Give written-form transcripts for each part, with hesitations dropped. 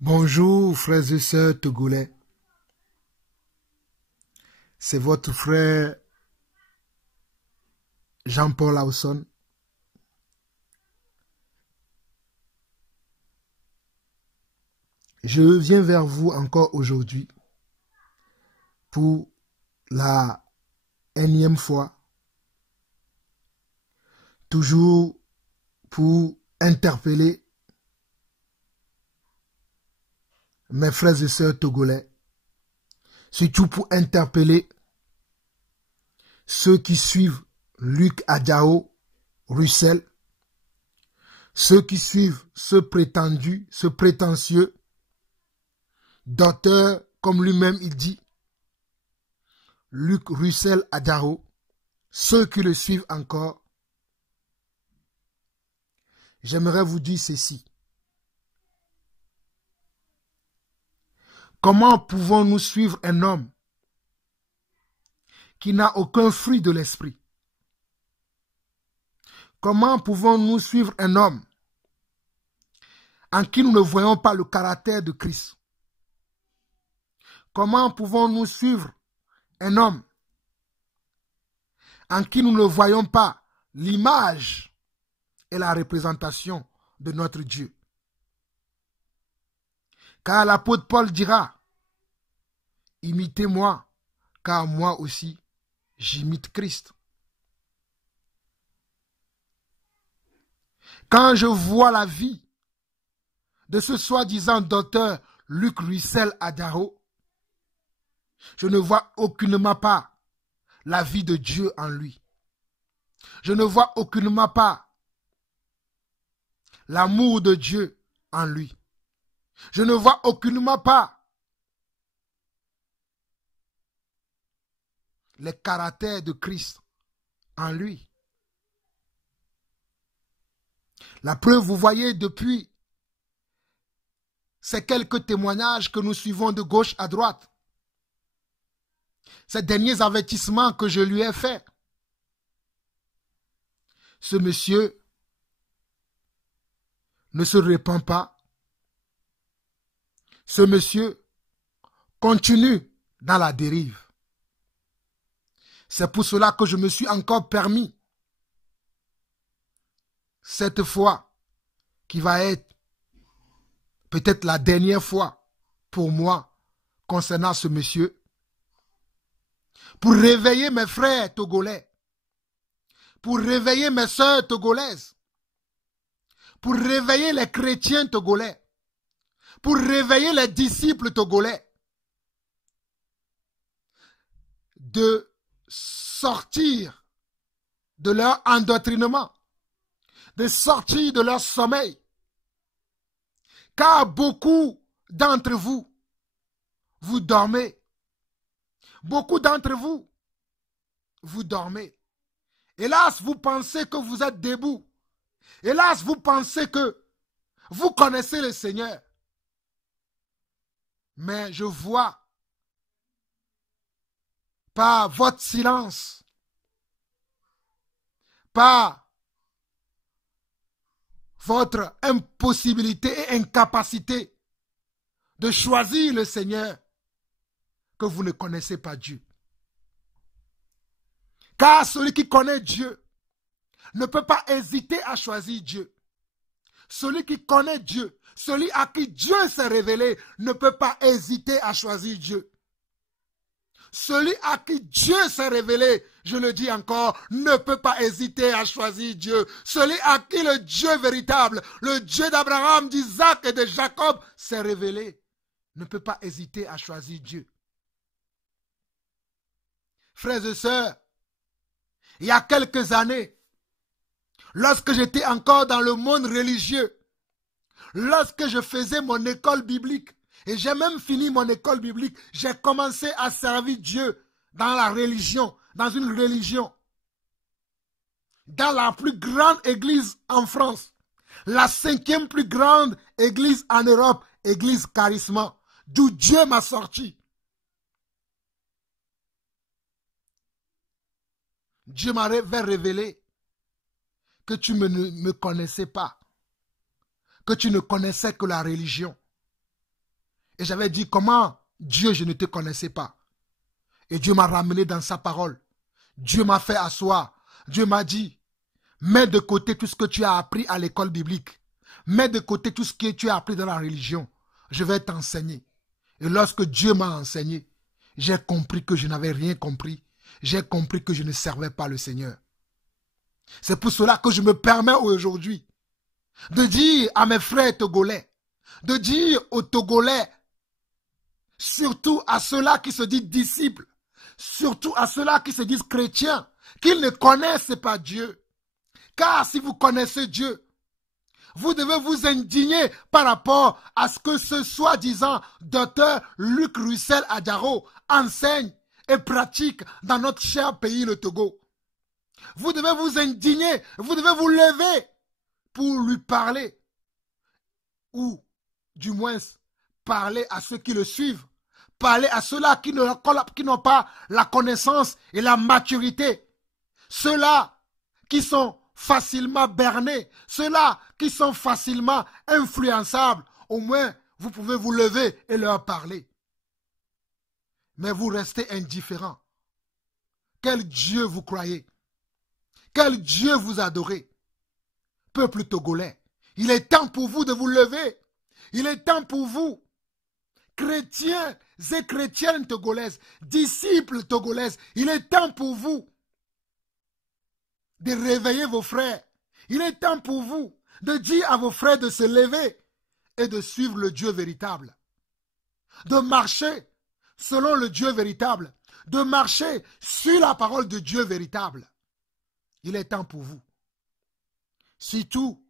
Bonjour frères et sœurs togolais, c'est votre frère Jean-Paul Awson. Je viens vers vous encore aujourd'hui pour la énième fois, toujours pour interpeller mes frères et sœurs togolais, surtout pour interpeller ceux qui suivent Luc Adjao Russell, ceux qui suivent ce prétentieux docteur, comme lui-même il dit, Luc Russell Adjao, ceux qui le suivent encore. J'aimerais vous dire ceci. Comment pouvons-nous suivre un homme qui n'a aucun fruit de l'esprit? Comment pouvons-nous suivre un homme en qui nous ne voyons pas le caractère de Christ? Comment pouvons-nous suivre un homme en qui nous ne voyons pas l'image et la représentation de notre Dieu? Car l'apôtre Paul dira, imitez-moi, car moi aussi, j'imite Christ. Quand je vois la vie de ce soi-disant docteur Luc Russell Adjao, je ne vois aucunement pas la vie de Dieu en lui. Je ne vois aucunement pas l'amour de Dieu en lui. Je ne vois aucunement pas les caractères de Christ en lui. La preuve, vous voyez, depuis ces quelques témoignages que nous suivons de gauche à droite, ces derniers avertissements que je lui ai faits, ce monsieur ne se répand pas. Ce monsieur continue dans la dérive. C'est pour cela que je me suis encore permis, cette fois, qui va être peut-être la dernière fois pour moi concernant ce monsieur, pour réveiller mes frères togolais, pour réveiller mes sœurs togolaises, pour réveiller les chrétiens togolais, pour réveiller les disciples togolais, de sortir de leur endoctrinement, de sortir de leur sommeil. Car beaucoup d'entre vous, vous dormez. Beaucoup d'entre vous, vous dormez. Hélas, vous pensez que vous êtes debout. Hélas, vous pensez que vous connaissez le Seigneur. Mais je vois par votre silence, par votre impossibilité et incapacité de choisir le Seigneur, que vous ne connaissez pas Dieu. Car celui qui connaît Dieu ne peut pas hésiter à choisir Dieu. Celui qui connaît Dieu, celui à qui Dieu s'est révélé, ne peut pas hésiter à choisir Dieu. Celui à qui Dieu s'est révélé, je le dis encore, ne peut pas hésiter à choisir Dieu. Celui à qui le Dieu véritable, le Dieu d'Abraham, d'Isaac et de Jacob s'est révélé, ne peut pas hésiter à choisir Dieu. Frères et sœurs, il y a quelques années, lorsque j'étais encore dans le monde religieux, lorsque je faisais mon école biblique, et j'ai même fini mon école biblique, j'ai commencé à servir Dieu dans la religion, dans une religion, dans la plus grande église en France, la 5e plus grande église en Europe, église Charisma, d'où Dieu m'a sorti. Dieu m'avait révélé que tu ne me connaissais pas, que tu ne connaissais que la religion. Et j'avais dit, comment Dieu, je ne te connaissais pas. Et Dieu m'a ramené dans sa parole. Dieu m'a fait asseoir. Dieu m'a dit, mets de côté tout ce que tu as appris à l'école biblique. Mets de côté tout ce que tu as appris dans la religion. Je vais t'enseigner. Et lorsque Dieu m'a enseigné, j'ai compris que je n'avais rien compris. J'ai compris que je ne servais pas le Seigneur. C'est pour cela que je me permets aujourd'hui de dire à mes frères togolais, de dire aux Togolais, surtout à ceux-là qui se disent disciples, surtout à ceux-là qui se disent chrétiens, qu'ils ne connaissent pas Dieu. Car si vous connaissez Dieu, vous devez vous indigner par rapport à ce que ce soi-disant docteur Luc Russell Adjaro enseigne et pratique dans notre cher pays, le Togo. Vous devez vous indigner, vous devez vous lever pour lui parler, ou du moins parler à ceux qui le suivent, parler à ceux-là qui n'ont pas la connaissance et la maturité, ceux-là qui sont facilement bernés, ceux-là qui sont facilement influençables. Au moins, vous pouvez vous lever et leur parler. Mais vous restez indifférents. Quel Dieu vous croyez? Quel Dieu vous adorez? Peuple togolais, il est temps pour vous de vous lever. Il est temps pour vous, chrétiens et chrétiennes togolaises, disciples togolaises, il est temps pour vous de réveiller vos frères. Il est temps pour vous de dire à vos frères de se lever et de suivre le Dieu véritable. De marcher selon le Dieu véritable. De marcher sur la parole de Dieu véritable. Il est temps pour vous. Surtout,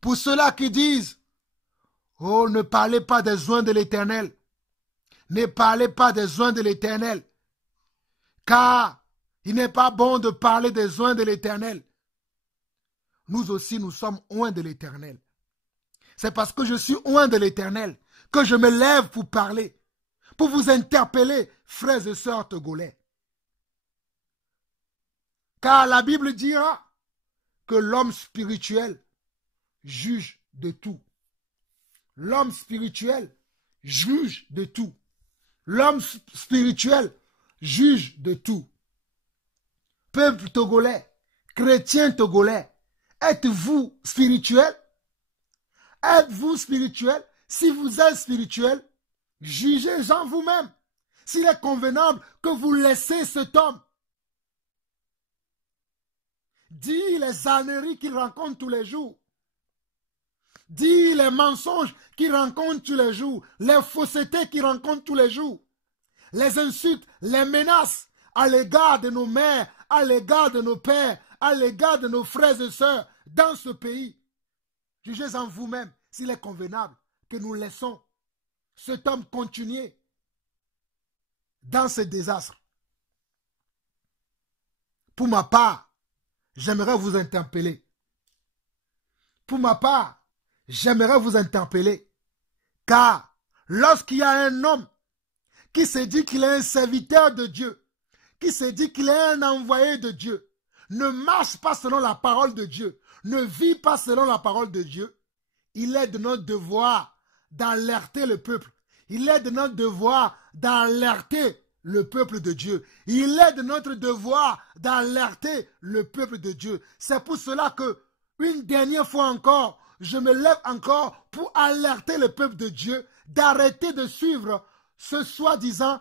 pour ceux-là qui disent, oh, ne parlez pas des oins de l'Éternel. Ne parlez pas des oins de l'Éternel. Car il n'est pas bon de parler des oins de l'Éternel. Nous aussi, nous sommes oins de l'Éternel. C'est parce que je suis oint de l'Éternel que je me lève pour parler, pour vous interpeller, frères et sœurs togolais. Car la Bible dira que l'homme spirituel juge de tout. L'homme spirituel juge de tout. L'homme spirituel juge de tout. Peuple togolais, chrétien togolais, êtes-vous spirituel? Êtes-vous spirituel? Si vous êtes spirituel, jugez en vous-même. S'il est convenable que vous laissez cet homme dire les âneries qu'il rencontre tous les jours, dire les mensonges qu'il rencontre tous les jours, les faussetés qu'il rencontre tous les jours, les insultes, les menaces à l'égard de nos mères, à l'égard de nos pères, à l'égard de nos frères et sœurs dans ce pays. Jugez en vous-même s'il est convenable que nous laissons cet homme continuer dans ce désastre. Pour ma part, j'aimerais vous interpeller. Pour ma part, j'aimerais vous interpeller. Car lorsqu'il y a un homme qui se dit qu'il est un serviteur de Dieu, qui se dit qu'il est un envoyé de Dieu, ne marche pas selon la parole de Dieu, ne vit pas selon la parole de Dieu, il est de notre devoir d'alerter le peuple. Il est de notre devoir d'alerter le peuple de Dieu. Il est de notre devoir d'alerter le peuple de Dieu. C'est pour cela que, une dernière fois encore, je me lève encore pour alerter le peuple de Dieu d'arrêter de suivre ce soi-disant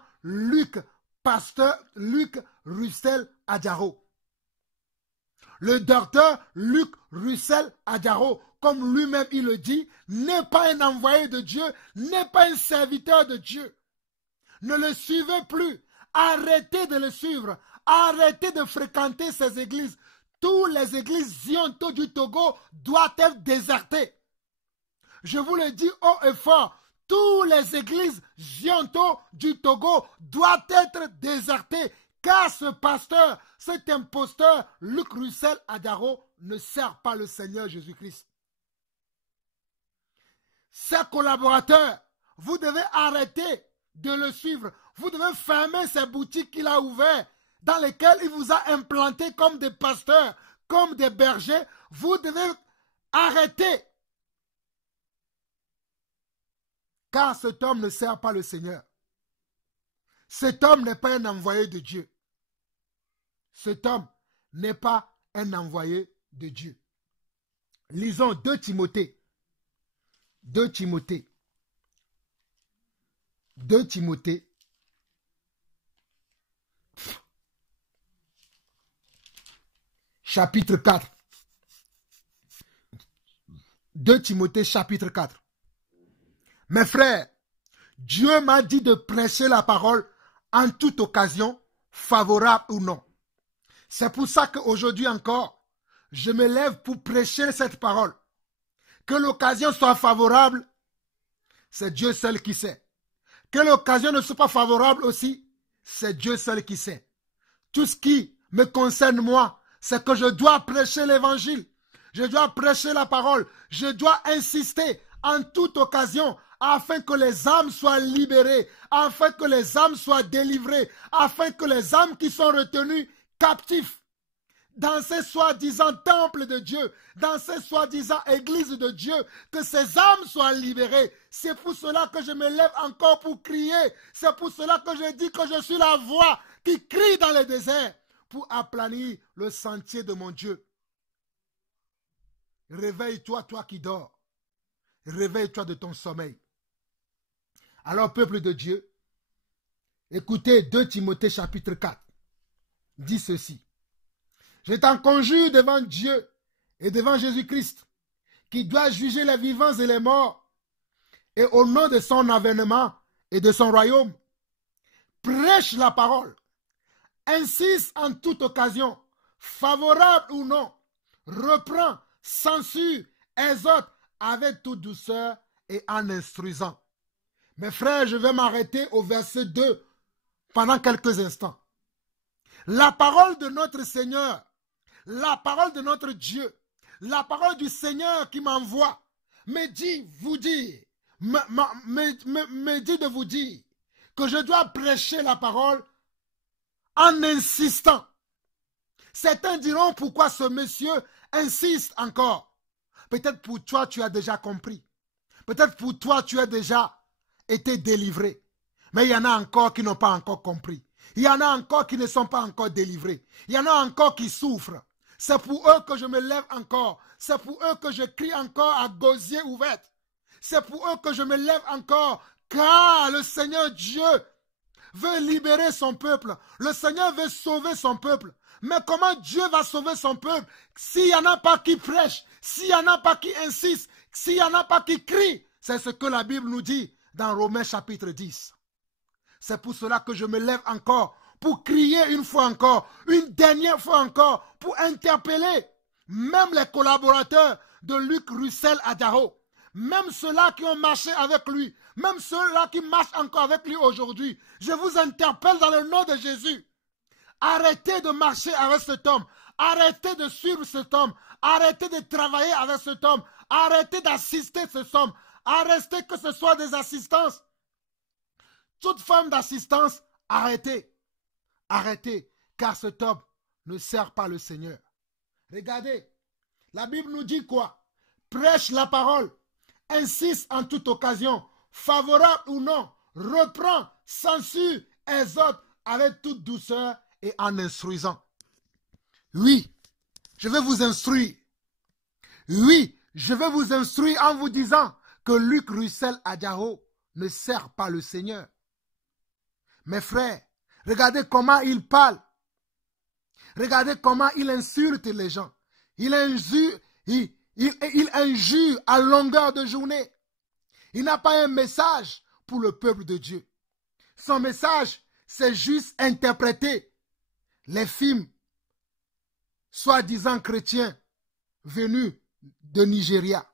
pasteur Luc Russell Adjaro. Le docteur Luc Russell Adjaro, comme lui-même il le dit, n'est pas un envoyé de Dieu, n'est pas un serviteur de Dieu. Ne le suivez plus. Arrêtez de le suivre. Arrêtez de fréquenter ces églises. Toutes les églises Zionto du Togo doivent être désertées. Je vous le dis haut et fort. Toutes les églises Zionto du Togo doivent être désertées. Car ce pasteur, cet imposteur, Luc Russell Adjaro, ne sert pas le Seigneur Jésus-Christ. Ses collaborateurs, vous devez arrêter de le suivre. Vous devez fermer ces boutiques qu'il a ouvertes, dans lesquelles il vous a implantés comme des pasteurs, comme des bergers. Vous devez arrêter car cet homme ne sert pas le Seigneur. Cet homme n'est pas un envoyé de Dieu. Cet homme n'est pas un envoyé de Dieu. Lisons 2 Timothée. 2 Timothée. 2 Timothée. Chapitre 4. 2 Timothée chapitre 4. Mes frères, Dieu m'a dit de prêcher la parole en toute occasion, favorable ou non. C'est pour ça qu'aujourd'hui encore, je me lève pour prêcher cette parole. Que l'occasion soit favorable, c'est Dieu seul qui sait. Que l'occasion ne soit pas favorable aussi, c'est Dieu seul qui sait. Tout ce qui me concerne moi, c'est que je dois prêcher l'évangile. Je dois prêcher la parole. Je dois insister en toute occasion afin que les âmes soient libérées, afin que les âmes soient délivrées, afin que les âmes qui sont retenues captifs dans ces soi-disant temples de Dieu, dans ces soi-disant églises de Dieu, que ces âmes soient libérées. C'est pour cela que je me lève encore pour crier. C'est pour cela que je dis que je suis la voix qui crie dans le désert pour aplanir le sentier de mon Dieu. Réveille-toi, toi qui dors. Réveille-toi de ton sommeil. Alors, peuple de Dieu, écoutez 2 Timothée chapitre 4. Dit ceci. Je t'en conjure devant Dieu et devant Jésus-Christ, qui doit juger les vivants et les morts, et au nom de son avènement et de son royaume, prêche la parole, insiste en toute occasion, favorable ou non, reprend, censure, exhorte avec toute douceur et en instruisant. Mes frères, je vais m'arrêter au verset 2 pendant quelques instants. La parole de notre Seigneur, la parole de notre Dieu, la parole du Seigneur qui m'envoie, me dit de vous dire que je dois prêcher la parole en insistant. Certains diront pourquoi ce monsieur insiste encore. Peut-être pour toi tu as déjà compris. Peut-être pour toi tu as déjà été délivré. Mais il y en a encore qui n'ont pas encore compris. Il y en a encore qui ne sont pas encore délivrés. Il y en a encore qui souffrent. C'est pour eux que je me lève encore. C'est pour eux que je crie encore à gosier ouverte. C'est pour eux que je me lève encore. Car le Seigneur Dieu veut libérer son peuple. Le Seigneur veut sauver son peuple. Mais comment Dieu va sauver son peuple s'il n'y en a pas qui prêchent, s'il n'y en a pas qui insistent, s'il n'y en a pas qui crient? C'est ce que la Bible nous dit dans Romains chapitre 10. C'est pour cela que je me lève encore, pour crier une fois encore, une dernière fois encore, pour interpeller même les collaborateurs de Luc Russell Adjao, même ceux-là qui ont marché avec lui, même ceux-là qui marchent encore avec lui aujourd'hui. Je vous interpelle dans le nom de Jésus. Arrêtez de marcher avec cet homme. Arrêtez de suivre cet homme. Arrêtez de travailler avec cet homme. Arrêtez d'assister cet homme. Arrêtez que ce soit des assistances. Toute forme d'assistance, arrêtez. Arrêtez, car cet homme ne sert pas le Seigneur. Regardez, la Bible nous dit quoi? Prêche la parole, insiste en toute occasion, favorable ou non, reprend, censure, exhorte avec toute douceur et en instruisant. Oui, je vais vous instruire. Oui, je vais vous instruire en vous disant que Luc Russell Adjao ne sert pas le Seigneur. Mes frères, regardez comment il parle. Regardez comment il insulte les gens. Il injure à longueur de journée. Il n'a pas un message pour le peuple de Dieu. Son message, c'est juste interpréter les films soi-disant chrétiens venus de Nigeria.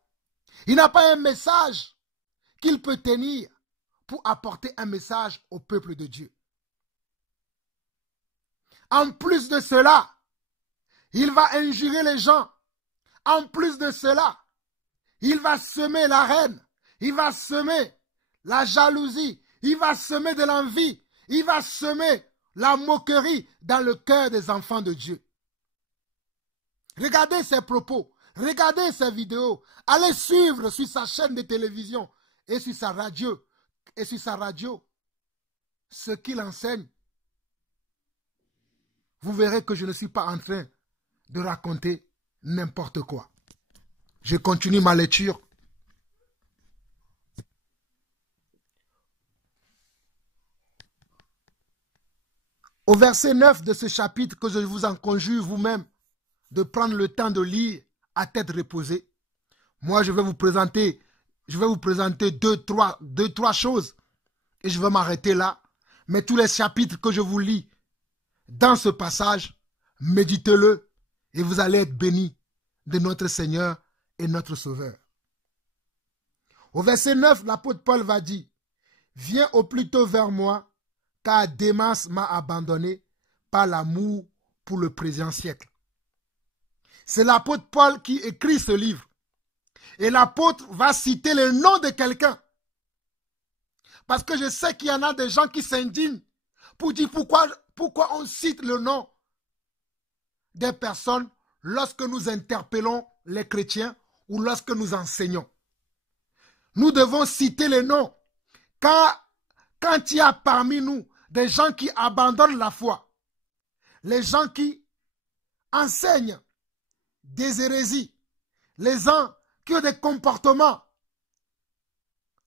Il n'a pas un message qu'il peut tenir pour apporter un message au peuple de Dieu. En plus de cela, il va injurer les gens. En plus de cela, il va semer la haine, il va semer la jalousie, il va semer de l'envie, il va semer la moquerie dans le cœur des enfants de Dieu. Regardez ses propos, regardez ses vidéos, allez suivre sur sa chaîne de télévision et sur sa radio et sur sa radio, ce qu'il enseigne, vous verrez que je ne suis pas en train de raconter n'importe quoi. Je continue ma lecture. Au verset 9 de ce chapitre, que je vous en conjure vous-même de prendre le temps de lire à tête reposée. Moi, je vais vous présenter deux, trois choses et je vais m'arrêter là. Mais tous les chapitres que je vous lis dans ce passage, méditez-le et vous allez être bénis de notre Seigneur et notre Sauveur. Au verset 9, l'apôtre Paul va dire, « Viens au plus tôt vers moi, car Démas m'a abandonné par l'amour pour le présent siècle. » C'est l'apôtre Paul qui écrit ce livre. Et l'apôtre va citer le nom de quelqu'un. Parce que je sais qu'il y en a des gens qui s'indignent pour dire pourquoi on cite le nom des personnes lorsque nous interpellons les chrétiens ou lorsque nous enseignons. Nous devons citer les noms. Quand il y a parmi nous des gens qui abandonnent la foi, les gens qui enseignent des hérésies, les gens qui ont des comportements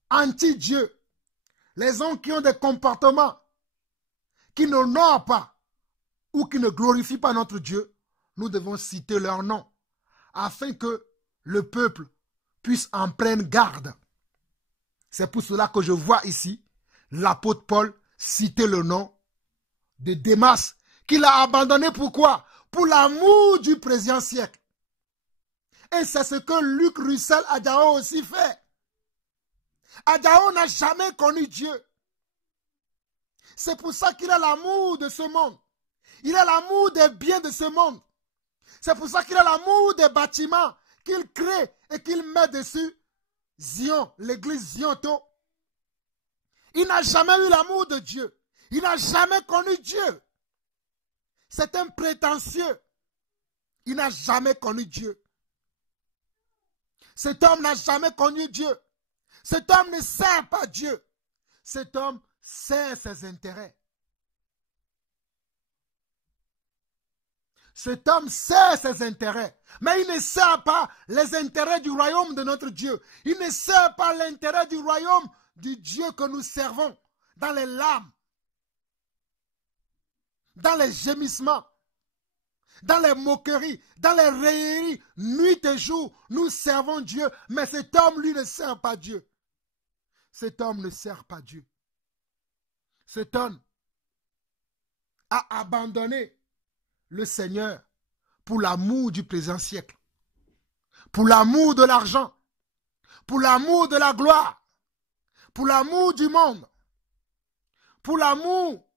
anti-Dieu, les gens qui ont des comportements qui n'honorent pas ou qui ne glorifient pas notre Dieu, nous devons citer leur nom afin que le peuple puisse en prendre garde. C'est pour cela que je vois ici l'apôtre Paul citer le nom de Démas qu'il a abandonné. Pourquoi? Pour l'amour du présent siècle. Et c'est ce que Luc Russell Adjao aussi fait. Adjao n'a jamais connu Dieu. C'est pour ça qu'il a l'amour de ce monde. Il a l'amour des biens de ce monde. C'est pour ça qu'il a l'amour des bâtiments qu'il crée et qu'il met dessus Zion, l'église Zionto. Il n'a jamais eu l'amour de Dieu. Il n'a jamais connu Dieu. C'est un prétentieux. Il n'a jamais connu Dieu. Cet homme n'a jamais connu Dieu. Cet homme ne sert pas Dieu. Cet homme sert ses intérêts. Cet homme sert ses intérêts. Mais il ne sert pas les intérêts du royaume de notre Dieu. Il ne sert pas l'intérêt du royaume du Dieu que nous servons. Dans les larmes, dans les gémissements, dans les moqueries, dans les railleries, nuit et jour, nous servons Dieu. Mais cet homme, lui, ne sert pas Dieu. Cet homme ne sert pas Dieu. Cet homme a abandonné le Seigneur pour l'amour du présent siècle, pour l'amour de l'argent, pour l'amour de la gloire, pour l'amour du monde, pour l'amour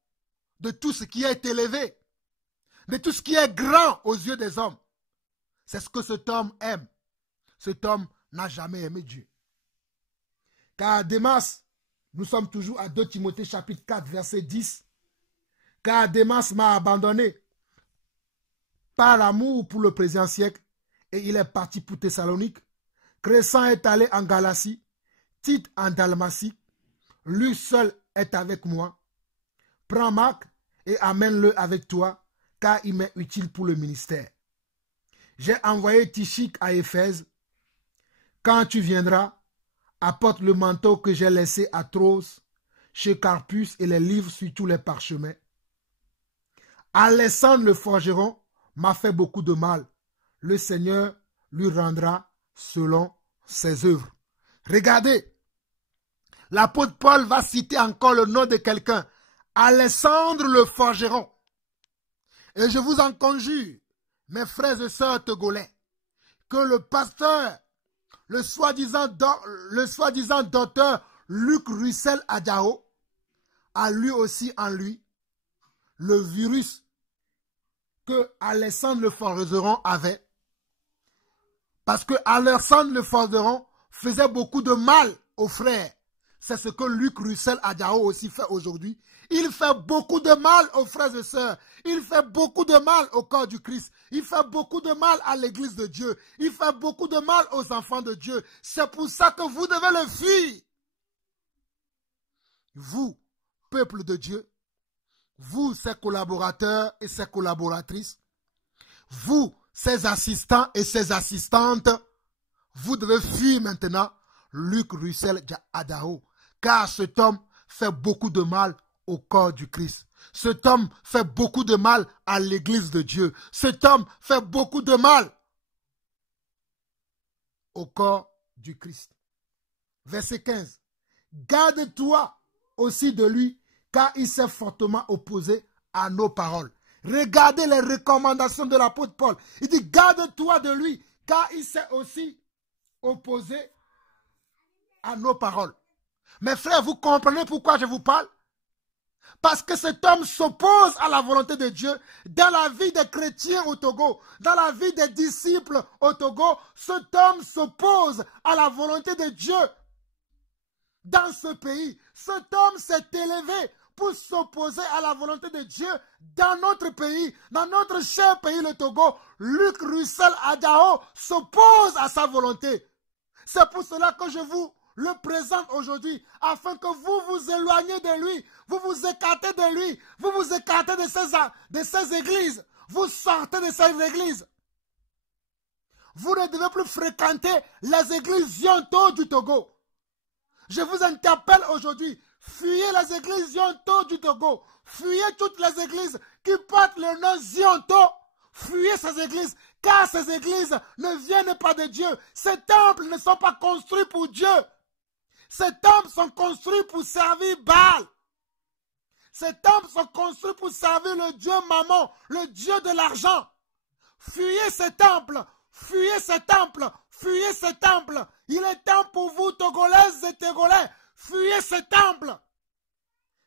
de tout ce qui est élevé, de tout ce qui est grand aux yeux des hommes. C'est ce que cet homme aime. Cet homme n'a jamais aimé Dieu. Car Démas, nous sommes toujours à 2 Timothée chapitre 4 verset 10. Car Démas m'a abandonné par l'amour pour le présent siècle et il est parti pour Thessalonique. Crescent est allé en Galatie, Tite en Dalmatie. Lui seul est avec moi. Prends Marc et amène-le avec toi, car il m'est utile pour le ministère. J'ai envoyé Tychik à Éphèse. Quand tu viendras, apporte le manteau que j'ai laissé à Troas, chez Carpus, et les livres sur tous les parchemins. Alexandre le forgeron m'a fait beaucoup de mal. Le Seigneur lui rendra selon ses œuvres. Regardez, l'apôtre Paul va citer encore le nom de quelqu'un. Alexandre le forgeron. Et je vous en conjure, mes frères et sœurs togolais, que le pasteur, le soi-disant docteur Luc Russell Adjao, a lui aussi en lui le virus que Alexandre le forgeron avait. Parce que Alexandre le forgeron faisait beaucoup de mal aux frères. C'est ce que Luc Russell Adjao aussi fait aujourd'hui. Il fait beaucoup de mal aux frères et sœurs. Il fait beaucoup de mal au corps du Christ. Il fait beaucoup de mal à l'église de Dieu. Il fait beaucoup de mal aux enfants de Dieu. C'est pour ça que vous devez le fuir. vous, peuple de Dieu, vous, ses collaborateurs et ses collaboratrices, vous, ses assistants et ses assistantes, vous devez fuir maintenant Luc Russell Adao, car cet homme fait beaucoup de mal au corps du Christ. Cet homme fait beaucoup de mal à l'église de Dieu. Cet homme fait beaucoup de mal au corps du Christ. Verset 15. Garde-toi aussi de lui, car il s'est fortement opposé à nos paroles. Regardez les recommandations de l'apôtre Paul. Il dit, garde-toi de lui, car il s'est aussi opposé à nos paroles. Mes frères, vous comprenez pourquoi je vous parle? Parce que cet homme s'oppose à la volonté de Dieu dans la vie des chrétiens au Togo, dans la vie des disciples au Togo. Cet homme s'oppose à la volonté de Dieu dans ce pays. Cet homme s'est élevé pour s'opposer à la volonté de Dieu dans notre pays, dans notre cher pays, le Togo. Luc Russell Adao s'oppose à sa volonté. C'est pour cela que je vous le présente aujourd'hui, afin que vous vous éloigniez de lui, vous vous écartez de lui, vous vous écartez de ces églises, vous sortez de ces églises. Vous ne devez plus fréquenter les églises Zionto du Togo. Je vous interpelle aujourd'hui, fuyez les églises Zionto du Togo, fuyez toutes les églises qui portent le nom Zionto, fuyez ces églises, car ces églises ne viennent pas de Dieu. Ces temples ne sont pas construits pour Dieu. Ces temples sont construits pour servir Baal. Ces temples sont construits pour servir le Dieu Mammon, le Dieu de l'argent. Fuyez ces temples, fuyez ces temples, fuyez ces temples. Il est temps pour vous, Togolaises et Togolais, fuyez ces temples.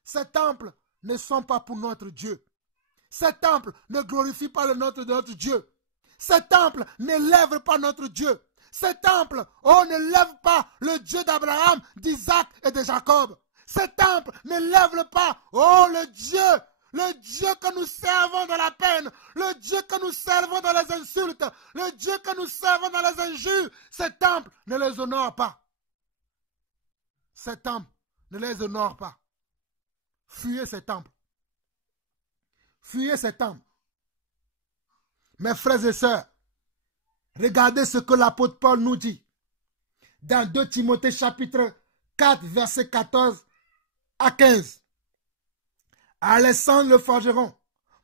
Ces temples ne sont pas pour notre Dieu. Ces temples ne glorifient pas le nom de notre Dieu. Ces temples n'élèvent pas notre Dieu. Ces temples, ne lèvent pas le Dieu d'Abraham, d'Isaac et de Jacob. Ces temples ne lèvent pas, le Dieu que nous servons dans la peine, le Dieu que nous servons dans les insultes, le Dieu que nous servons dans les injures. Ces temples ne les honorent pas. Ces temples ne les honorent pas. Fuyez ces temples. Fuyez ces temples. Mes frères et sœurs, regardez ce que l'apôtre Paul nous dit. Dans 2 Timothée chapitre 4, verset 14 à 15. Alexandre le forgeron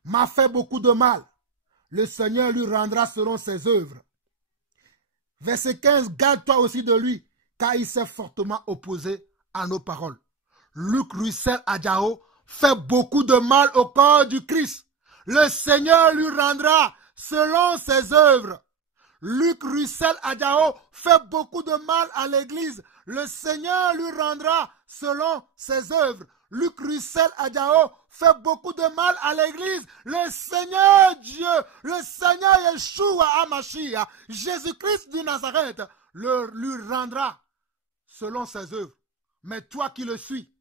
m'a fait beaucoup de mal. Le Seigneur lui rendra selon ses œuvres. Verset 15. Garde-toi aussi de lui, car il s'est fortement opposé à nos paroles. Luc Russell Adao fait beaucoup de mal au corps du Christ. Le Seigneur lui rendra selon ses œuvres. Luc Russell Adao fait beaucoup de mal à l'église. Le Seigneur lui rendra selon ses œuvres. Luc Russell Adao fait beaucoup de mal à l'église. Le Seigneur Dieu, le Seigneur Yeshua HaMashiach, Jésus-Christ du Nazareth, lui rendra selon ses œuvres. Mais toi qui le suis,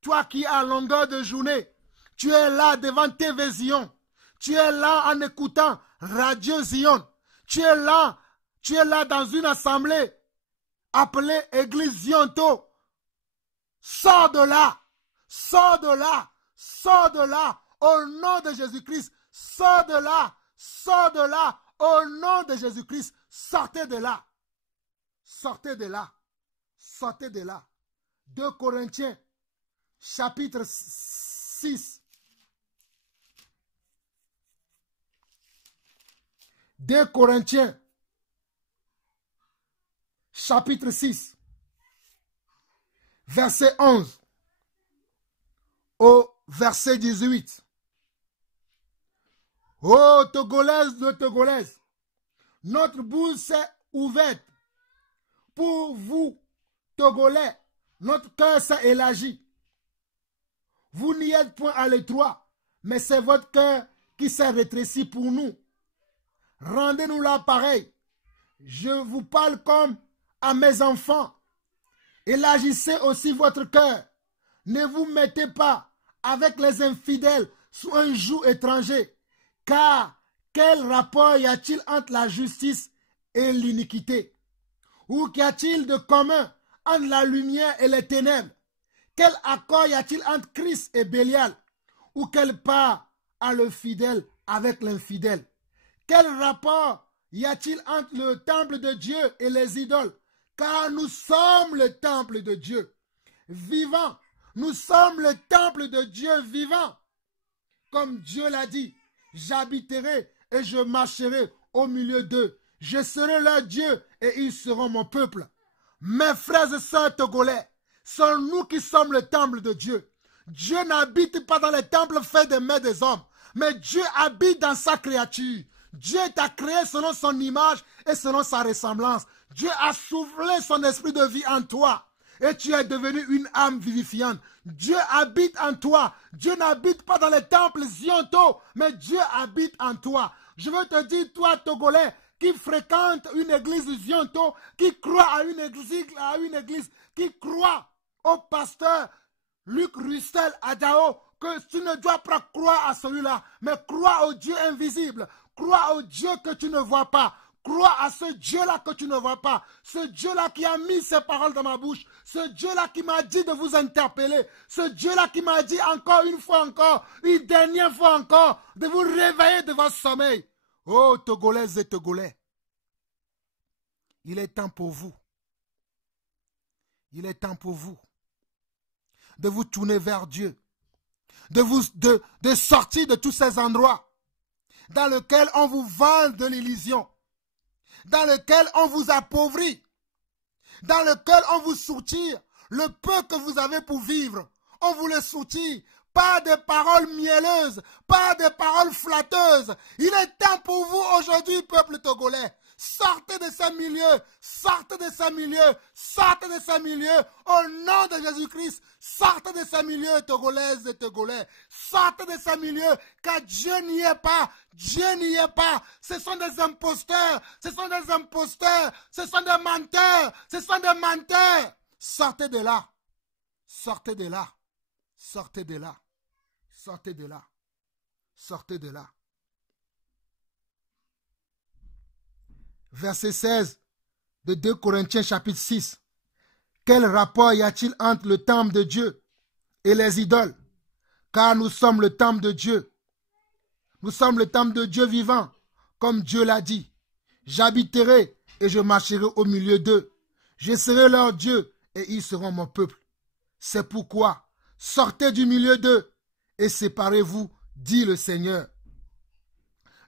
toi qui à longueur de journée, tu es là devant TV Zion, tu es là en écoutant Radio Zion, tu es là dans une assemblée appelée Église Zionto. Sors de là, sors de là, sors de là, au nom de Jésus-Christ. Sors de là, au nom de Jésus-Christ. Sortez de là, sortez de là, sortez de là. 2 Corinthiens, chapitre 6. 2 Corinthiens, chapitre 6, verset 11 au verset 18. Oh, Togolaises de Togolaises, notre bouche s'est ouverte pour vous, Togolais. Notre cœur s'est élargi. Vous n'y êtes point à l'étroit, mais c'est votre cœur qui s'est rétréci pour nous. Rendez-nous là pareil. Je vous parle comme à mes enfants. Élargissez aussi votre cœur. Ne vous mettez pas avec les infidèles sous un joug étranger. Car quel rapport y a-t-il entre la justice et l'iniquité? Ou qu'y a-t-il de commun entre la lumière et les ténèbres? Quel accord y a-t-il entre Christ et Bélial? Ou quelle part a le fidèle avec l'infidèle? Quel rapport y a-t-il entre le temple de Dieu et les idoles? Car nous sommes le temple de Dieu vivant. Nous sommes le temple de Dieu vivant. Comme Dieu l'a dit, j'habiterai et je marcherai au milieu d'eux. Je serai leur Dieu et ils seront mon peuple. Mes frères et sœurs togolais, c'est nous qui sommes le temple de Dieu. Dieu n'habite pas dans les temples faits des mains des hommes, mais Dieu habite dans sa créature. Dieu t'a créé selon son image et selon sa ressemblance. Dieu a soufflé son esprit de vie en toi et tu es devenu une âme vivifiante. Dieu habite en toi. Dieu n'habite pas dans les temples Zionto, mais Dieu habite en toi. Je veux te dire, toi, Togolais, qui fréquente une église Zionto, qui croit à une église, qui croit au pasteur Luc Russell Adao, que tu ne dois pas croire à celui-là, mais crois au Dieu invisible, crois au Dieu que tu ne vois pas, crois à ce Dieu-là que tu ne vois pas, ce Dieu-là qui a mis ses paroles dans ma bouche, ce Dieu-là qui m'a dit de vous interpeller, ce Dieu-là qui m'a dit encore une fois encore, une dernière fois encore, de vous réveiller de votre sommeil. Oh, Togolaises et Togolais, il est temps pour vous. Il est temps pour vous de vous tourner vers Dieu, de sortir de tous ces endroits dans lesquels on vous vend de l'illusion, dans lesquels on vous appauvrit, dans lesquels on vous soutire le peu que vous avez pour vivre. On vous le soutire. Pas de paroles mielleuses, pas de paroles flatteuses. Il est temps pour vous aujourd'hui, peuple togolais. Sortez de ces milieux, sortez de ces milieux, sortez de ces milieux, au nom de Jésus-Christ, sortez de ces milieux, Togolaises et Togolais, sortez de ces milieux, car Dieu n'y est pas, Dieu n'y est pas, ce sont des imposteurs, ce sont des imposteurs, ce sont des menteurs, ce sont des menteurs, sortez de là, sortez de là, sortez de là, sortez de là, sortez de là. Verset 16 de 2 Corinthiens chapitre 6. Quel rapport y a-t-il entre le temple de Dieu et les idoles? Car nous sommes le temple de Dieu. Nous sommes le temple de Dieu vivant, comme Dieu l'a dit. J'habiterai et je marcherai au milieu d'eux. Je serai leur Dieu et ils seront mon peuple. C'est pourquoi, sortez du milieu d'eux et séparez-vous, dit le Seigneur.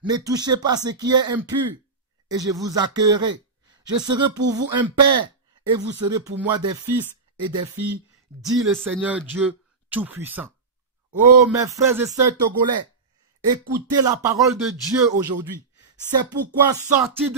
Ne touchez pas ce qui est impur, et je vous accueillerai. Je serai pour vous un père, et vous serez pour moi des fils et des filles, dit le Seigneur Dieu Tout-Puissant. Oh, mes frères et sœurs togolais, écoutez la parole de Dieu aujourd'hui. C'est pourquoi sortez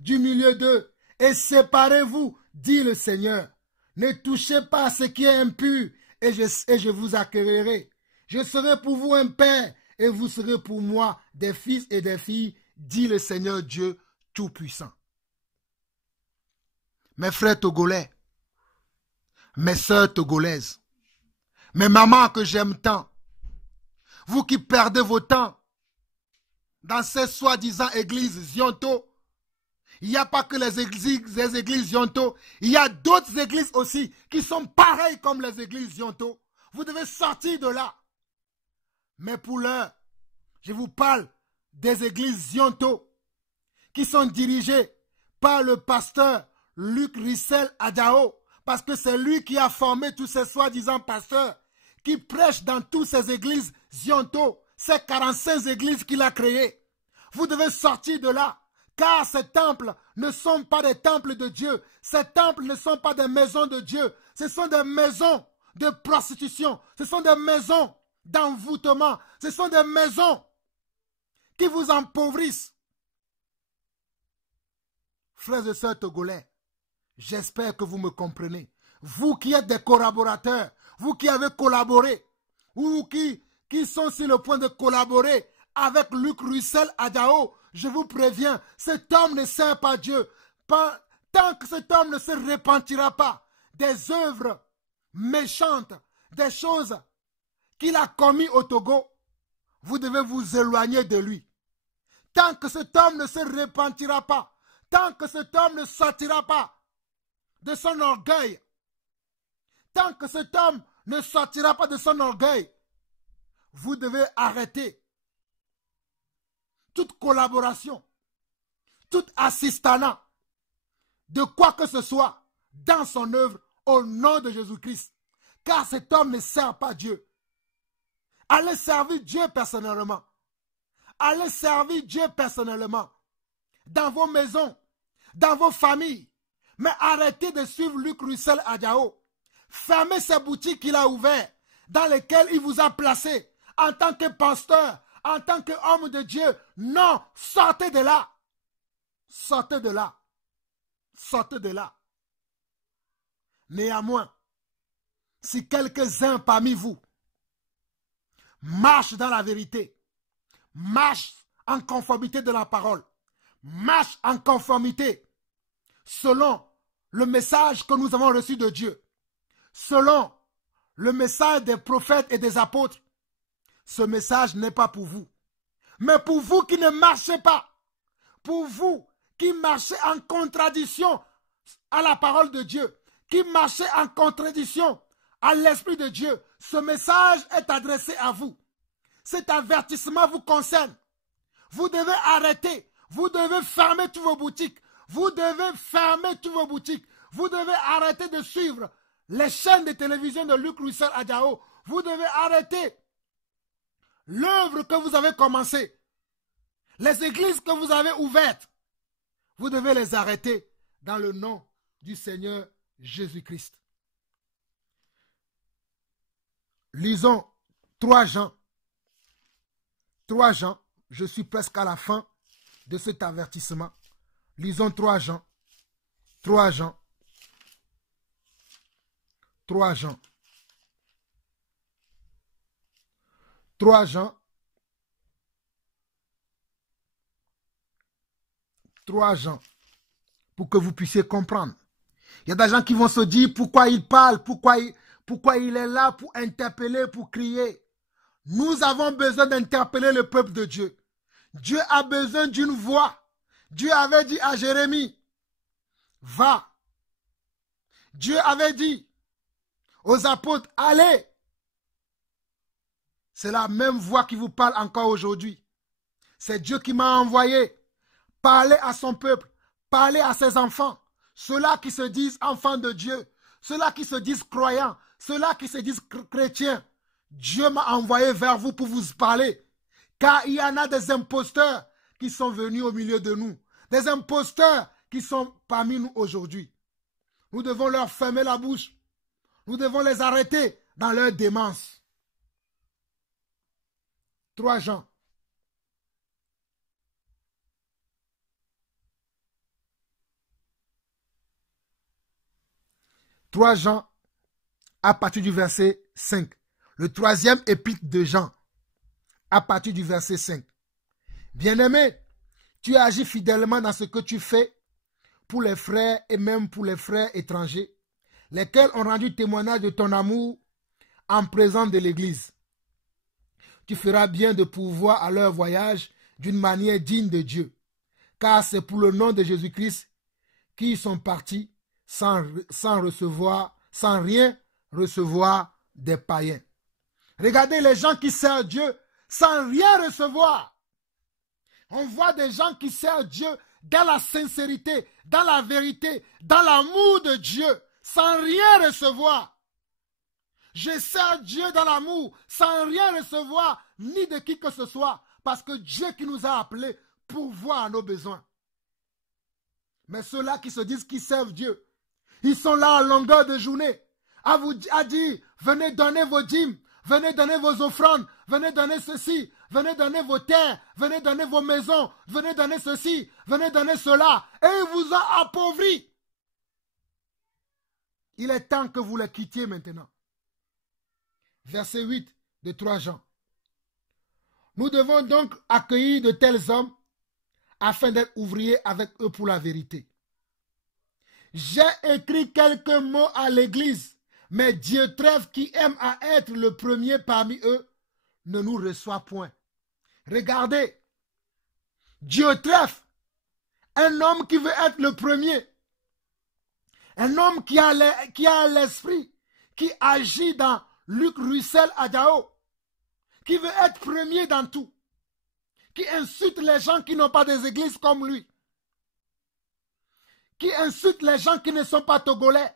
du milieu d'eux, et séparez-vous, dit le Seigneur. Ne touchez pas à ce qui est impur, et je vous accueillerai. Je serai pour vous un père, et vous serez pour moi des fils et des filles, dit le Seigneur Dieu Tout-Puissant. Mes frères togolais, mes sœurs togolaises, mes mamans que j'aime tant, vous qui perdez vos temps dans ces soi-disant églises Zionto, il n'y a pas que les églises Zionto, il y a d'autres églises aussi qui sont pareilles comme les églises Zionto. Vous devez sortir de là. Mais pour l'heure, je vous parle des églises Zionto qui sont dirigées par le pasteur Luc Russell Adao, parce que c'est lui qui a formé tous ces soi-disant pasteurs qui prêchent dans toutes ces églises Zionto, ces 45 églises qu'il a créées. Vous devez sortir de là, car ces temples ne sont pas des temples de Dieu, ces temples ne sont pas des maisons de Dieu, ce sont des maisons de prostitution, ce sont des maisons d'envoûtement, ce sont des maisons qui vous empauvrissent. Frères et sœurs togolais, j'espère que vous me comprenez. Vous qui êtes des collaborateurs, vous qui avez collaboré, ou qui sont sur le point de collaborer avec Luc Russell Adao, je vous préviens, cet homme ne sert pas Dieu. Tant que cet homme ne se repentira pas des œuvres méchantes, des choses qu'il a commises au Togo, vous devez vous éloigner de lui. Tant que cet homme ne se repentira pas, tant que cet homme ne sortira pas de son orgueil, tant que cet homme ne sortira pas de son orgueil, vous devez arrêter toute collaboration, tout assistanat de quoi que ce soit dans son œuvre au nom de Jésus-Christ. Car cet homme ne sert pas Dieu. Allez servir Dieu personnellement. Allez servir Dieu personnellement. Dans vos maisons, dans vos familles. Mais arrêtez de suivre Luc Russell Adjao. Fermez ces boutiques qu'il a ouvertes, dans lesquelles il vous a placé en tant que pasteur, en tant qu'homme de Dieu. Non, sortez de là. Sortez de là. Sortez de là. Néanmoins, si quelques-uns parmi vous marchent dans la vérité, marchent en conformité de la parole, marchent en conformité selon le message que nous avons reçu de Dieu, selon le message des prophètes et des apôtres, ce message n'est pas pour vous. Mais pour vous qui ne marchez pas, pour vous qui marchez en contradiction à la parole de Dieu, qui marchez en contradiction à l'Esprit de Dieu, ce message est adressé à vous. Cet avertissement vous concerne. Vous devez arrêter. Vous devez fermer toutes vos boutiques. Vous devez fermer toutes vos boutiques. Vous devez arrêter de suivre les chaînes de télévision de Luc Russell Adjao. Vous devez arrêter l'œuvre que vous avez commencée. Les églises que vous avez ouvertes. Vous devez les arrêter dans le nom du Seigneur Jésus-Christ. Lisons 3 Jean. 3 Jean, je suis presque à la fin de cet avertissement. Lisons 3 Jean. 3 Jean. 3 Jean. 3 Jean. 3 Jean. Pour que vous puissiez comprendre. Il y a des gens qui vont se dire pourquoi il parle, pourquoi il est là pour interpeller, pour crier. Nous avons besoin d'interpeller le peuple de Dieu. Dieu a besoin d'une voix. Dieu avait dit à Jérémie, va. Dieu avait dit aux apôtres, allez. C'est la même voix qui vous parle encore aujourd'hui. C'est Dieu qui m'a envoyé. Parler à son peuple, parler à ses enfants. Ceux-là qui se disent enfants de Dieu, ceux-là qui se disent croyants, ceux-là qui se disent chrétiens. Dieu m'a envoyé vers vous pour vous parler. Car il y en a des imposteurs qui sont venus au milieu de nous. Des imposteurs qui sont parmi nous aujourd'hui. Nous devons leur fermer la bouche. Nous devons les arrêter dans leur démence. 3 Jean. Jean, à partir du verset 5. Le 3e épître de Jean, à partir du verset 5. Bien-aimé, tu agis fidèlement dans ce que tu fais pour les frères et même pour les frères étrangers, lesquels ont rendu témoignage de ton amour en présence de l'Église. Tu feras bien de pourvoir à leur voyage d'une manière digne de Dieu, car c'est pour le nom de Jésus-Christ qu'ils sont partis sans rien recevoir des païens. Regardez les gens qui servent Dieu sans rien recevoir. On voit des gens qui servent Dieu dans la sincérité, dans la vérité, dans l'amour de Dieu, sans rien recevoir. Je sers Dieu dans l'amour, sans rien recevoir, ni de qui que ce soit, parce que Dieu qui nous a appelés pourvoit à nos besoins. Mais ceux-là qui se disent qu'ils servent Dieu, ils sont là à longueur de journée, à dire, venez donner vos dîmes, venez donner vos offrandes, venez donner ceci, venez donner vos terres, venez donner vos maisons, venez donner ceci, venez donner cela, et il vous a appauvri. Il est temps que vous les quittiez maintenant. Verset 8 de 3 Jean. Nous devons donc accueillir de tels hommes afin d'être ouvriers avec eux pour la vérité. J'ai écrit quelques mots à l'église, mais Diotrephe, qui aime à être le premier parmi eux, ne nous reçoit point. Regardez, Diotrephe, un homme qui veut être le premier, un homme qui a l'esprit, qui agit dans Luc Russell Adao, qui veut être premier dans tout, qui insulte les gens qui n'ont pas des églises comme lui, qui insulte les gens qui ne sont pas togolais,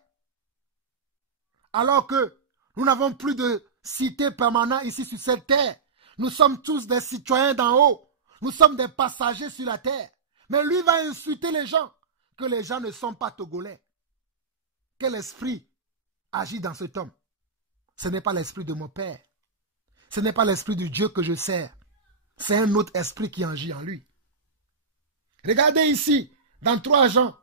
alors que nous n'avons plus de cité permanente ici sur cette terre. Nous sommes tous des citoyens d'en haut. Nous sommes des passagers sur la terre. Mais lui va insulter les gens, que les gens ne sont pas togolais. Quel esprit agit dans cet homme? Ce n'est pas l'esprit de mon Père. Ce n'est pas l'esprit du Dieu que je sers. C'est un autre esprit qui agit en lui. Regardez ici, dans 3 Jean.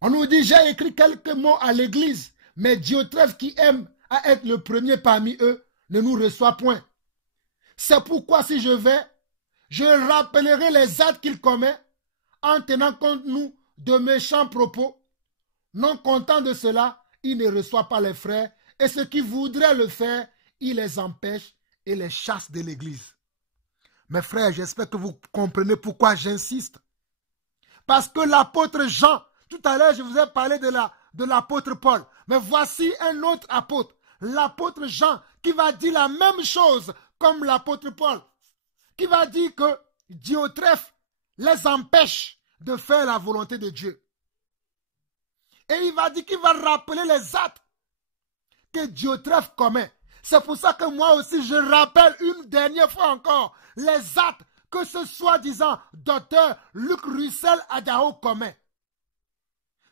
On nous dit, j'ai écrit quelques mots à l'église, mais Diotrephe qui aime à être le premier parmi eux ne nous reçoit point. C'est pourquoi si je vais, je rappellerai les actes qu'il commet en tenant compte nous de méchants propos. Non content de cela, il ne reçoit pas les frères et ceux qui voudraient le faire, il les empêche et les chasse de l'église. Mes frères, j'espère que vous comprenez pourquoi j'insiste. Parce que l'apôtre Jean, tout à l'heure je vous ai parlé de l'apôtre Paul, mais voici un autre apôtre, l'apôtre Jean, qui va dire la même chose comme l'apôtre Paul, qui va dire que Diotrephe les empêche de faire la volonté de Dieu. Et il va dire qu'il va rappeler les actes que Diotrephe commet. C'est pour ça que moi aussi je rappelle une dernière fois encore les actes que ce soi-disant docteur Luc Russell Adao commet.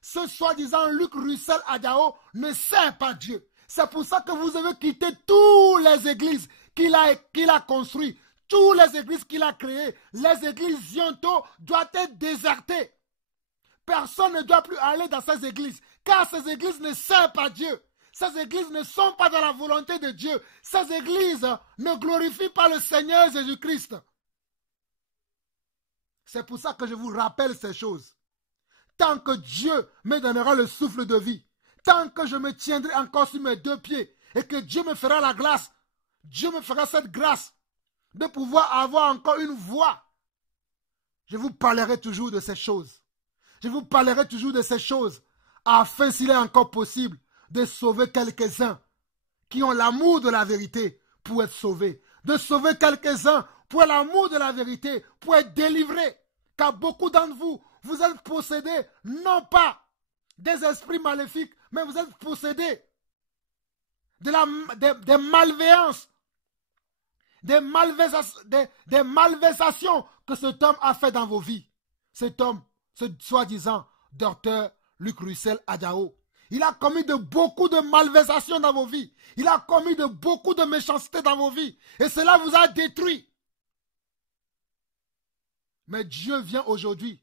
Ce soi-disant Luc Russell Adao ne sert pas Dieu. C'est pour ça que vous devez quitter toutes les églises qu'il a construites, toutes les églises qu'il a créées. Les églises Zionto doivent être désertées. Personne ne doit plus aller dans ces églises, car ces églises ne servent pas Dieu. Ces églises ne sont pas dans la volonté de Dieu. Ces églises ne glorifient pas le Seigneur Jésus-Christ. C'est pour ça que je vous rappelle ces choses. Tant que Dieu me donnera le souffle de vie, tant que je me tiendrai encore sur mes 2 pieds et que Dieu me fera la grâce, Dieu me fera cette grâce de pouvoir avoir encore une voix, je vous parlerai toujours de ces choses. Je vous parlerai toujours de ces choses afin, s'il est encore possible, de sauver quelques-uns qui ont l'amour de la vérité pour être sauvés. De sauver quelques-uns pour l'amour de la vérité, pour être délivrés. Car beaucoup d'entre vous, vous êtes possédés, non pas des esprits maléfiques, mais vous êtes possédés des malveillances, des malversations que cet homme a fait dans vos vies. Cet homme, ce soi-disant docteur Luc Russell Adao, il a commis beaucoup de malversations dans vos vies. Il a commis beaucoup de méchanceté dans vos vies. Et cela vous a détruit. Mais Dieu vient aujourd'hui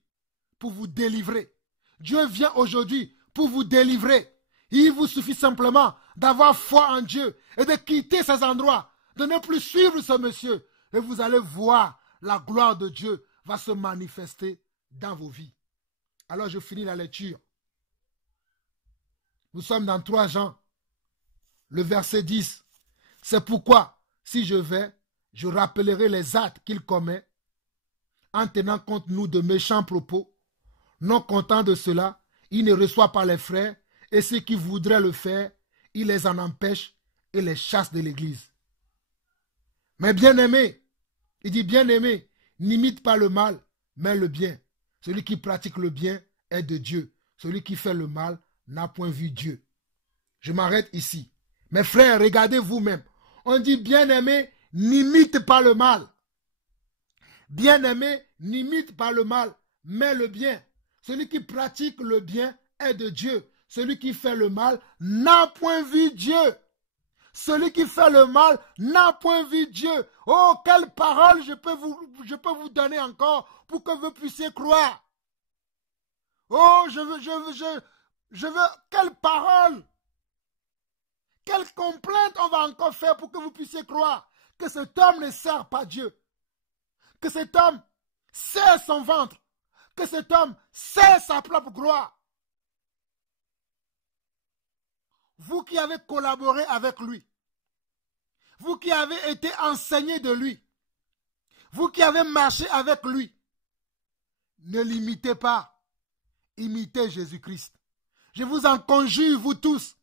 pour vous délivrer. Dieu vient aujourd'hui pour vous délivrer. Il vous suffit simplement d'avoir foi en Dieu et de quitter ces endroits, de ne plus suivre ce monsieur. Et vous allez voir la gloire de Dieu va se manifester dans vos vies. Alors je finis la lecture. Nous sommes dans 3 Jean, le verset 10. C'est pourquoi, si je vais, je rappellerai les actes qu'il commet, en tenant compte nous de méchants propos. Non content de cela, il ne reçoit pas les frères, et ceux qui voudraient le faire, il les en empêche et les chasse de l'église. Mais bien-aimé, il dit bien-aimé, n'imite pas le mal, mais le bien. Celui qui pratique le bien est de Dieu. Celui qui fait le mal n'a point vu Dieu. Je m'arrête ici. Mes frères, regardez vous-même. On dit bien-aimé, n'imite pas le mal. Bien-aimé, n'imite pas le mal, mais le bien. Celui qui pratique le bien est de Dieu. Celui qui fait le mal n'a point vu Dieu. Celui qui fait le mal n'a point vu Dieu. Oh, quelle parole je peux vous donner encore pour que vous puissiez croire. Oh, je veux quelle parole, quelle complainte on va encore faire pour que vous puissiez croire que cet homme ne sert pas Dieu. Que cet homme sert son ventre. Que cet homme sert sa propre gloire. Vous qui avez collaboré avec lui, vous qui avez été enseigné de lui, vous qui avez marché avec lui, ne l'imitez pas, imitez Jésus-Christ. Je vous en conjure, vous tous,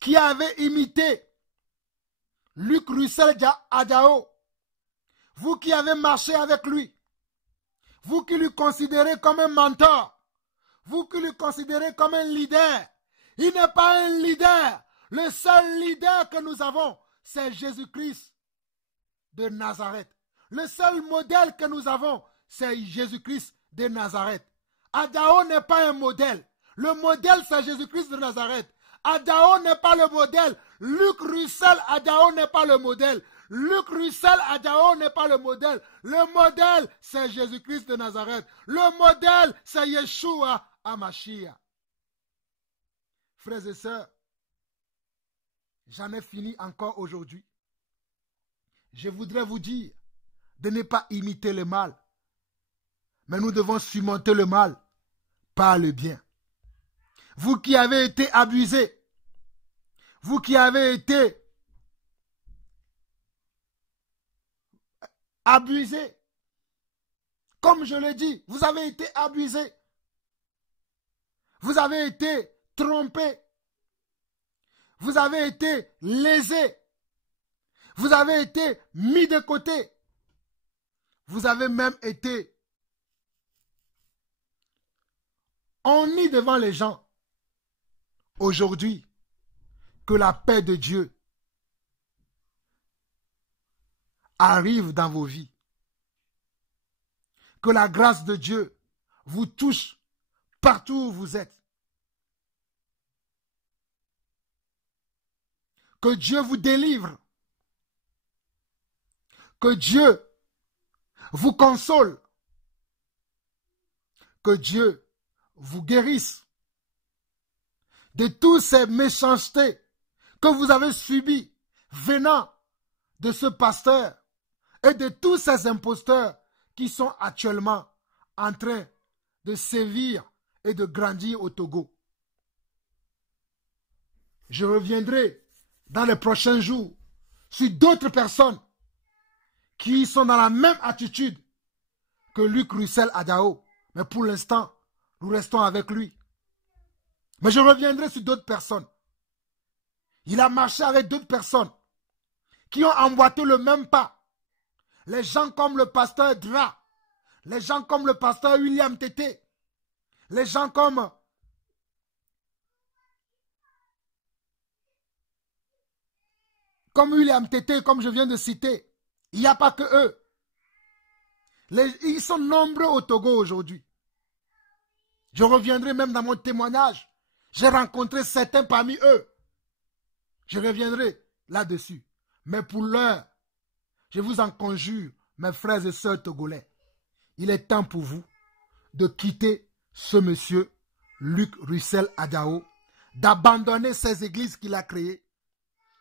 qui avez imité Luc Russell Adjao, vous qui avez marché avec lui, vous qui le considérez comme un mentor, vous qui le considérez comme un leader, il n'est pas un leader. Le seul leader que nous avons, c'est Jésus-Christ de Nazareth. Le seul modèle que nous avons, c'est Jésus-Christ de Nazareth. Adjao n'est pas un modèle. Le modèle, c'est Jésus-Christ de Nazareth. Adjao n'est pas le modèle. Luc Russell Adjao n'est pas le modèle. Luc Russell Adjao n'est pas le modèle. Le modèle, c'est Jésus-Christ de Nazareth. Le modèle, c'est Yeshua HaMashiach. Frères et sœurs, j'en ai fini encore aujourd'hui. Je voudrais vous dire de ne pas imiter le mal. Mais nous devons surmonter le mal par le bien. Vous qui avez été abusés, vous qui avez été abusés, comme je l'ai dit, vous avez été abusés, vous avez été trompés, vous avez été lésés, vous avez été mis de côté, vous avez même été honnis devant les gens. Aujourd'hui, que la paix de Dieu arrive dans vos vies. Que la grâce de Dieu vous touche partout où vous êtes. Que Dieu vous délivre. Que Dieu vous console. Que Dieu vous guérisse de toutes ces méchancetés que vous avez subies venant de ce pasteur et de tous ces imposteurs qui sont actuellement en train de sévir et de grandir au Togo. Je reviendrai dans les prochains jours sur d'autres personnes qui sont dans la même attitude que Luc Russell Adjao. Mais pour l'instant, nous restons avec lui. Mais je reviendrai sur d'autres personnes. Il a marché avec d'autres personnes qui ont emboîté le même pas. Les gens comme le pasteur Dra, les gens comme le pasteur William Tété, les gens comme William Tété, comme je viens de citer. Il n'y a pas que eux. Ils sont nombreux au Togo aujourd'hui. Je reviendrai même dans mon témoignage. J'ai rencontré certains parmi eux. Je reviendrai là-dessus. Mais pour l'heure, je vous en conjure, mes frères et sœurs togolais, il est temps pour vous de quitter ce monsieur Luc Russell Adjao, d'abandonner ces églises qu'il a créées,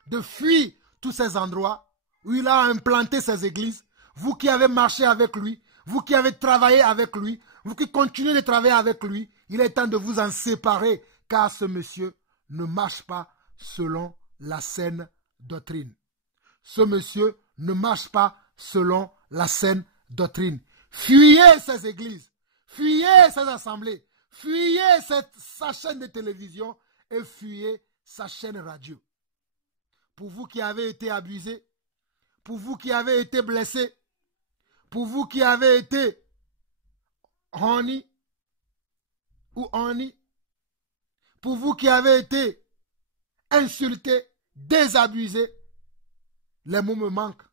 de fuir tous ces endroits où il a implanté ces églises. Vous qui avez marché avec lui, vous qui avez travaillé avec lui, vous qui continuez de travailler avec lui, il est temps de vous en séparer, car ce monsieur ne marche pas selon la saine doctrine. Ce monsieur ne marche pas selon la saine doctrine. Fuyez ces églises, fuyez ces assemblées, fuyez sa chaîne de télévision et fuyez sa chaîne radio. Pour vous qui avez été abusés, pour vous qui avez été blessés, pour vous qui avez été honnis ou honnis, pour vous qui avez été insultés, désabusés, les mots me manquent.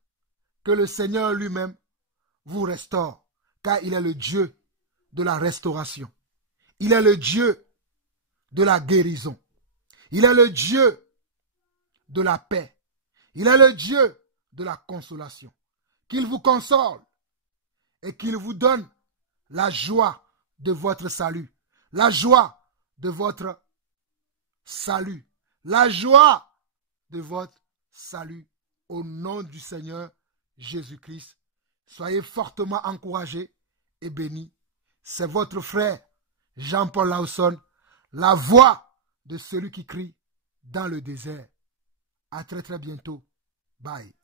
Que le Seigneur lui-même vous restaure, car il est le Dieu de la restauration. Il est le Dieu de la guérison. Il est le Dieu de la paix. Il est le Dieu de la consolation. Qu'il vous console et qu'il vous donne la joie de votre salut, la joie de votre salut, la joie de votre salut au nom du Seigneur Jésus-Christ. Soyez fortement encouragés et bénis. C'est votre frère Jean-Paul Lawson, la voix de celui qui crie dans le désert. À très très bientôt. Bye.